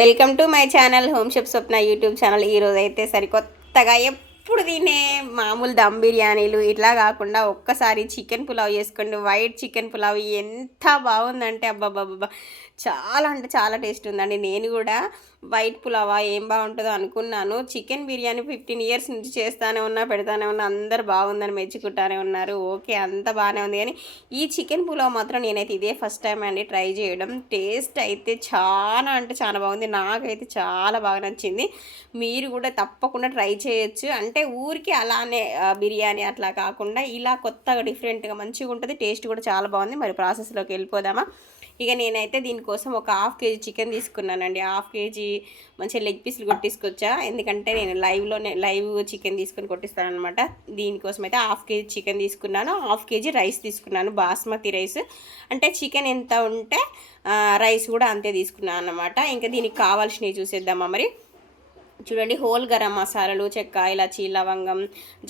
Welcome to my channel home chef Swapna YouTube channel. ఈరోజు అయితే సరికొత్తగా ఎప్పుడు తినే మామూలు దమ్ బిర్యానీలు ఇట్లా కాకుండా ఒక్కసారి చికెన్ పులావ్ చేసుకోండి. వైట్ చికెన్ పులావ్ ఎంత బాగుందంటే అబ్బాబ్బాబ్బా, చాలా అంటే చాలా టేస్ట్ ఉందండి. నేను కూడా వైట్ పులావా ఏం బాగుంటుందో అనుకున్నాను. చికెన్ బిర్యానీ 15 ఇయర్స్ నుంచి చేస్తానే ఉన్నా, పెడతానే ఉన్నా, అందరు బాగుందని మెచ్చుకుంటానే ఉన్నారు. ఓకే, అంత బాగానే ఉంది. కానీ ఈ చికెన్ పులావ్ మాత్రం నేనైతే ఇదే ఫస్ట్ టైం అండి ట్రై చేయడం. టేస్ట్ అయితే చాలా అంటే చాలా బాగుంది. నాకైతే చాలా బాగా నచ్చింది. మీరు కూడా తప్పకుండా ట్రై చేయొచ్చు. అంటే ఊరికి అలానే బిర్యానీ అట్లా కాకుండా ఇలా కొత్తగా డిఫరెంట్గా మంచిగా ఉంటుంది. టేస్ట్ కూడా చాలా బాగుంది. మరి ప్రాసెస్లోకి వెళ్ళిపోదామా? ఇక నేనైతే దీనికోసం ఒక 1/2 కేజీ చికెన్ తీసుకున్నానండి. 1/2 కేజీ మంచిగా లెగ్ పీసులు కొట్టించుకొచ్చా. ఎందుకంటే నేను లైవ్ చికెన్ తీసుకొని కొట్టిస్తానమాట. దీనికోసం అయితే 1/2 కేజీ చికెన్ తీసుకున్నాను. 1/2 కేజీ రైస్ తీసుకున్నాను, బాస్మతి రైస్. అంటే చికెన్ ఎంత ఉంటే రైస్ కూడా అంతే తీసుకున్నాను అన్నమాట. ఇంకా దీనికి కావాల్సినవి చూసేద్దామా మరి. చూడండి, హోల్ గరం మసాలాలు, చెక్క, ఇలాచి, లవంగం,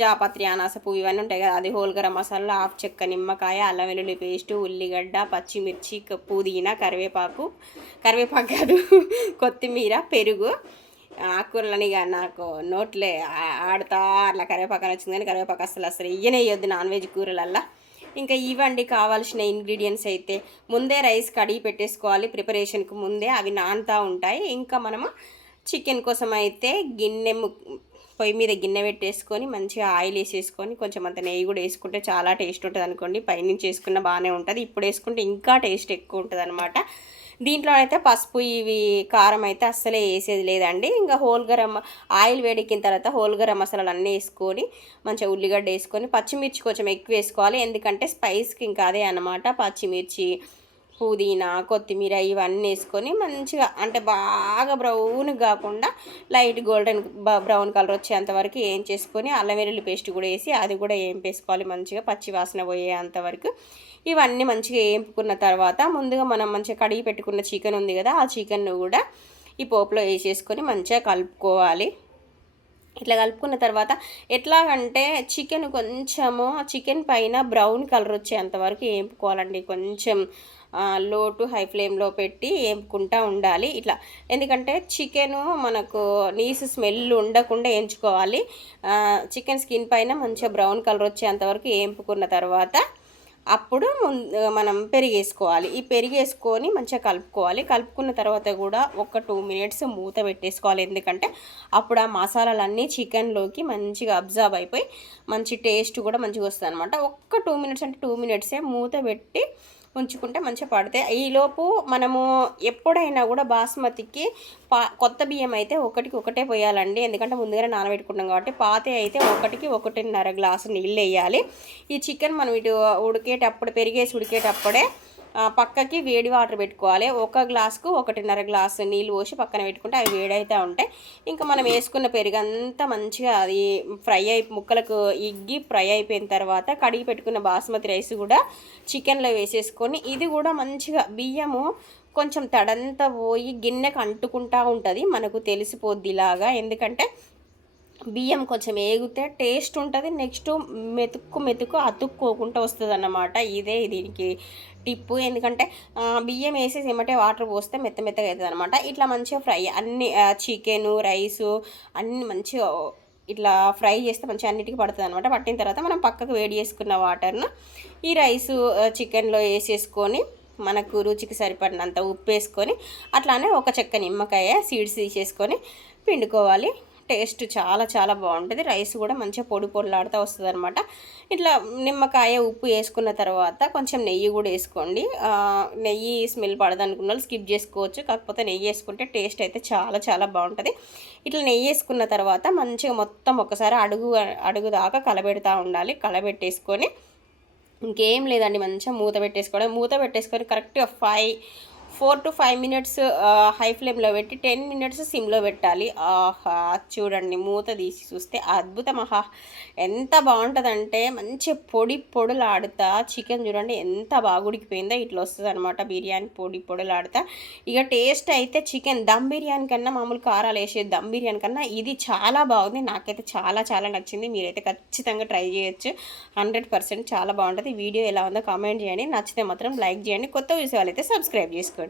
జాపత్రి, అనాస పువ్వు ఇవన్నీ ఉంటాయి కదా, అది హోల్ గరం మసాలాలు, హాఫ్ చెక్క, నిమ్మకాయ, అల్లం వెల్లుల్లి పేస్టు, ఉల్లిగడ్డ, పచ్చిమిర్చి, పుదీనా, కరివేపాకు కాదు కొత్తిమీర, పెరుగు. ఆకుకూరలని ఇక నాకు నోట్లే ఆడుతా అట్లా కరివేపాకు అని వచ్చింది. కానీ కరివేపాకు అసలు వేయద్దు నాన్ వెజ్ కూరలల్లా. ఇంకా ఇవ్వండి కావాల్సిన ఇంగ్రీడియంట్స్. అయితే ముందే రైస్ కడిగి పెట్టేసుకోవాలి. ప్రిపరేషన్కి ముందే అవి నానుతూ ఉంటాయి. ఇంకా మనము చికెన్ కోసం అయితే పొయ్యి మీద గిన్నె పెట్టేసుకొని మంచిగా ఆయిల్ వేసేసుకొని కొంచెం అంత నెయ్యి కూడా వేసుకుంటే చాలా టేస్ట్ ఉంటుంది అనుకోండి. పైనుంచి వేసుకున్న బాగానే ఉంటుంది, ఇప్పుడు వేసుకుంటే ఇంకా టేస్ట్ ఎక్కువ ఉంటుంది అనమాట. దీంట్లో అయితే పసుపు ఇవి కారం అయితే అస్సలే వేసేది లేదండి. ఇంకా హోల్ గరం ఆయిల్ వేడెక్కిన తర్వాత హోల్ గరం మసాలాలు అన్నీ వేసుకొని మంచిగా ఉల్లిగడ్డ వేసుకొని పచ్చిమిర్చి కొంచెం ఎక్కువ వేసుకోవాలి. ఎందుకంటే స్పైస్కి ఇంకా అదే అనమాట. పచ్చిమిర్చి, పుదీనా, కొత్తిమీర ఇవన్నీ వేసుకొని మంచిగా అంటే బాగా బ్రౌన్ కాకుండా లైట్ గోల్డెన్ బ్రౌన్ కలర్ వచ్చేంతవరకు వేయించేసుకొని అల్లం వెల్లుల్లి పేస్ట్ కూడా వేసి అది కూడా వేయింపేసుకోవాలి మంచిగా పచ్చి వాసన పోయేంతవరకు. ఇవన్నీ మంచిగా వేయింపుకున్న తర్వాత ముందుగా మనం మంచిగా కడిగి పెట్టుకున్న చికెన్ ఉంది కదా, ఆ చికెన్ను కూడా ఈ పోపులో వేసేసుకొని మంచిగా కలుపుకోవాలి. ఇట్లా కలుపుకున్న తర్వాత ఎట్లాగంటే చికెన్ పైన బ్రౌన్ కలర్ వచ్చేంతవరకు వేపుకోవాలండి. కొంచెం లో టు హై ఫ్లేమ్లో పెట్టి వేపుకుంటూ ఉండాలి ఇట్లా. ఎందుకంటే చికెను మనకు నీసు స్మెల్ ఉండకుండా వేయించుకోవాలి. చికెన్ స్కిన్ పైన మంచిగా బ్రౌన్ కలర్ వచ్చేంతవరకు వేపుకున్న తర్వాత అప్పుడు మనం పెరిగేసుకోవాలి. ఈ పెరిగేసుకొని మంచిగా కలుపుకోవాలి. కలుపుకున్న తర్వాత కూడా ఒక 2 మినిట్స్ మూత పెట్టేసుకోవాలి. ఎందుకంటే అప్పుడు ఆ మసాలాలన్నీ చికెన్లోకి మంచిగా అబ్జర్వ్ అయిపోయి మంచి టేస్ట్ కూడా మంచిగా వస్తుంది అనమాట. ఒక్క 2 మినిట్స్ అంటే 2 మినిట్సే మూత పెట్టి ఉంచుకుంటే మంచిగా పడతాయి. ఈలోపు మనము ఎప్పుడైనా కూడా బాస్మతికి కొత్త బియ్యం అయితే ఒకటే పోయాలండి. ఎందుకంటే ముందుగానే నానబెట్టుకుంటాం కాబట్టి. పాత అయితే 1.5 గ్లాసు నీళ్ళు వేయాలి. ఈ చికెన్ మనం ఇటు పెరిగేసి ఉడికేటప్పుడే పక్కకి వేడి వాటర్ పెట్టుకోవాలి. 1 గ్లాసుకు 1.5 గ్లాసు నీళ్ళు పోసి పక్కన పెట్టుకుంటే అవి వేడైతే ఉంటాయి. ఇంకా మనం వేసుకున్న పెరుగంతా మంచిగా అది ముక్కలకు ఫ్రై అయిపోయిన తర్వాత కడిగి పెట్టుకున్న బాస్మతి రైస్ కూడా చికెన్లో వేసేసుకొని ఇది కూడా మంచిగా బియ్యము కొంచెం తడంతా పోయి గిన్నెకు అంటుకుంటూ ఉంటుంది, మనకు తెలిసిపోద్దిలాగా. ఎందుకంటే బియ్యం కొంచెం వేగితే టేస్ట్ ఉంటుంది. నెక్స్ట్ మెతుకు అతుక్కోకుండా వస్తుంది అన్నమాట. ఇదే దీనికి టిప్పు. ఎందుకంటే బియ్యం వేసేసి ఏమంటే వాటర్ పోస్తే మెత్తగా అవుతుంది అనమాట. ఇట్లా మంచిగా ఫ్రై అన్ని చికెను రైసు అన్నీ మంచిగా ఇట్లా ఫ్రై చేస్తే మంచిగా అన్నిటికీ పడుతుంది అనమాట. పట్టిన తర్వాత మనం పక్కకు వేడి చేసుకున్న వాటర్ను ఈ రైసు చికెన్లో వేసేసుకొని మనకు రుచికి సరిపడినంత ఉప్పు వేసుకొని అట్లానే ఒక చెక్క నిమ్మకాయ సీడ్స్ తీసేసుకొని పిండుకోవాలి. టేస్ట్ చాలా చాలా బాగుంటుంది. రైస్ కూడా మంచిగా పొడిలాడుతూ వస్తుంది అనమాట. ఇట్లా నిమ్మకాయ ఉప్పు వేసుకున్న తర్వాత కొంచెం నెయ్యి కూడా వేసుకోండి. నెయ్యి స్మెల్ పడదనుకున్న వాళ్ళు స్కిప్ చేసుకోవచ్చు. కాకపోతే నెయ్యి వేసుకుంటే టేస్ట్ అయితే చాలా చాలా బాగుంటుంది. ఇట్లా నెయ్యి వేసుకున్న తర్వాత మంచిగా మొత్తం ఒకసారి అడుగు దాకా కలబెడతా ఉండాలి. కలబెట్టేసుకొని ఇంకేం లేదండి, మంచిగా మూత పెట్టేసుకొని కరెక్ట్గా 4 to 5 మినిట్స్ హై ఫ్లేమ్లో పెట్టి 10 మినిట్స్ సిమ్లో పెట్టాలి. ఆహా, చూడండి మూత తీసి చూస్తే అద్భుతం. ఎంత బాగుంటుందంటే మంచి పొడులాడుతా చికెన్ చూడండి ఎంత బాగా ఉడికిపోయిందో. ఇట్లా వస్తుంది అనమాట బిర్యానీ పొడులాడుతా. ఇక టేస్ట్ అయితే చికెన్ దమ్ బిర్యానీ కన్నా మామూలు కారాలు వేసే దమ్ బిర్యానీ కన్నా ఇది చాలా బాగుంది. నాకైతే చాలా చాలా నచ్చింది. మీరైతే ఖచ్చితంగా ట్రై చేయొచ్చు. 100% చాలా బాగుంటుంది. వీడియో ఎలా ఉందో కామెంట్ చేయండి. నచ్చితే మాత్రం లైక్ చేయండి. కొత్త విషయాలు అయితే సబ్స్క్రైబ్ చేసుకోండి.